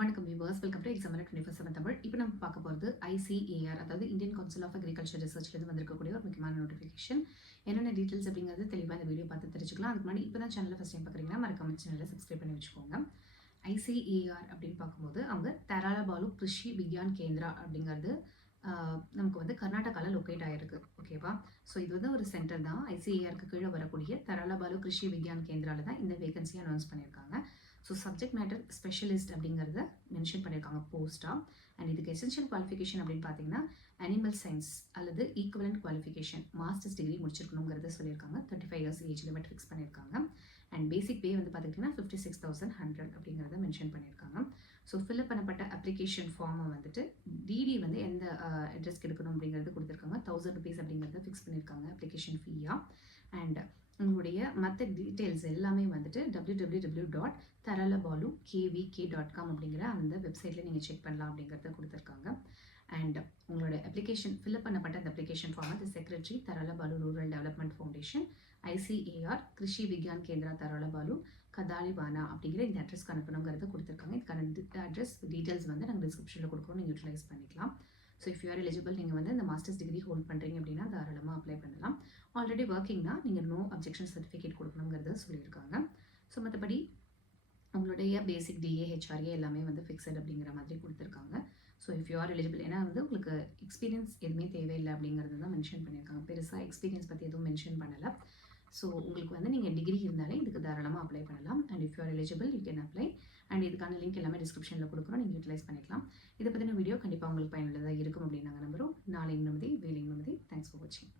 வணக்கம் viewers, welcome to examiner 24/7 Tamil. இப்போ நம்ம பார்க்க போகிறது ICAR, அதாவது இந்தியன் கவுன்சில் ஆஃப் அக்ரிகல்ச்சர் ரிசர்ச்லேருந்து வந்திருக்கக்கூடிய ஒரு முக்கியமான நோட்டிஃபிகேஷன். என்னென்ன டீட்டெயில்ஸ் அப்படிங்கிறது தெளிவாக இந்த வீடியோ பார்த்து தெரிஞ்சுக்கலாம். அதுக்கு முன்னாடி இப்போ தான் சேனலில் ஃபஸ்ட் டைம் பார்க்குறீங்கன்னா மறக்காம சேனலை சப்ஸ்கிரைப் பண்ணி வச்சுக்கோங்க. ICAR அப்படின்னு பார்க்கும்போது அவங்க தராலபாலு கிருஷி விக்யான் கேந்திரா அப்படிங்கிறது நமக்கு வந்து கர்நாடகாவில் லொக்கேட் ஆகிருக்கு. ஓகேவா? ஸோ இது வந்து ஒரு சென்டர் தான். ICARக்கு கீழே வரக்கூடிய தராலபாலு கிருஷி விக்யான் கேந்திராவில் தான் இந்த வேகன்சியை அனௌன்ஸ் பண்ணியிருக்காங்க. ஸோ சப்ஜெக்ட் மேட்டர் ஸ்பெஷலிஸ்ட் அப்படிங்கிறத மென்ஷன் பண்ணியிருக்காங்க போஸ்ட்டாக. அண்ட் இதுக்கு எசென்ஷியல் குவாலிஃபிகேஷன் அப்படின்னு பார்த்தீங்கன்னா அனிமல் சயின்ஸ் அல்லது ஈக்குவலண்ட் குவாலிஃபிகேஷன் மாஸ்டர்ஸ் டிகிரி முடிச்சிருக்கணுங்கிறத சொல்லியிருக்காங்க. 35 இயர்ஸ் ஏஜ் லிமிட் ஃபிக்ஸ் பண்ணியிருக்காங்க. அண்ட் பேசிக் பே வந்து பார்த்துக்கிட்டிங்கன்னா 56,100 அப்படிங்கிறத மென்ஷன் பண்ணியிருக்காங்க. ஸோ ஃபில்அப் பண்ணப்பட்ட அப்ளிகேஷன் ஃபார்மை வந்துட்டு டிடி வந்து எந்த அட்ரஸ்க்கு எடுக்கணும் அப்படிங்கிறது கொடுத்துருக்காங்க. 1000 rupees அப்படிங்கிறத ஃபிக்ஸ் பண்ணியிருக்காங்க அப்ளிகேஷன் ஃபீயாக. அண்ட் உங்களுடைய மற்ற டீட்டெயில்ஸ் எல்லாமே வந்துட்டு www.taralabalu.kvk.com அப்படிங்கிற அந்த வெப்சைட்டில் நீங்கள் செக் பண்ணலாம் அப்படிங்கிறத கொடுத்துருக்காங்க. அண்ட் உங்களோட அப்ளிகேஷன் ஃபில்அப் பண்ணப்பட்ட அந்த அப்ளிகேஷன் ஃபார்ம் அது secretary Taralabalu rural development foundation ICAR Krishi Vigyan Kendra Taralabalu கதாலிவானா அப்படிங்கிற இந்த அட்ரஸ்க்கு அனுப்பணுங்கிறத கொடுத்துருக்காங்க. இதுக்கான அட்ரஸ் டீட்டெயில்ஸ் வந்து நாங்கள் டிஸ்கிரிப்ஷனில் கொடுக்குறோம், நீங்கள் யூட்டிலைஸ் பண்ணிக்கலாம். So if you are eligible, நீங்கள் வந்து இந்த மாஸ்டர்ஸ் டிகிரி ஹோல்ட் பண்ணுறீங்க அப்படின்னா தாராளமாக அப்ளை பண்ணலாம். ஆல்ரெடி ஒர்க்கிங்னா நீங்கள் நோ அப்ஜெக்ஷன் சர்டிஃபிகேட் கொடுக்கணுங்கிறத சொல்லியிருக்காங்க. ஸோ மற்றபடி உங்களுடைய பேசிக் DA HRA எல்லாமே வந்து ஃபிக்ஸட் அப்படிங்கிற மாதிரி கொடுத்துருக்காங்க. So if you are eligible, ஏன்னா வந்து உங்களுக்கு எக்ஸ்பீரியன்ஸ் எதுவுமே தேவையில்லை அப்படிங்கிறது தான் மென்ஷன் பண்ணியிருக்காங்க. பெருசாக எக்ஸ்பீரியன்ஸ் பற்றி எதுவும் மென்ஷன் பண்ணலை. ஸோ உங்களுக்கு வந்து நீங்கள் டிகிரி இருந்தாலே இதுக்கு தாராளமாக அப்ளை பண்ணலாம். And if you are eligible you can apply. And இதுக்கான லிங்க் எல்லாமே டிஸ்கிரிப்ஷனில் கொடுக்குறோம், நீங்கள் யூட்டிலைஸ் பண்ணிக்கலாம். இதை பற்றின வீடியோ கண்டிப்பாக உங்களுக்கு பயனுள்ளதாக இருக்கும் அப்படின்னு நாங்கள் நம்புகிறோம். நாளை நிம்மதி, வேலை நிம்மதி. தேங்க்ஸ் ஃபார் வாட்சிங்.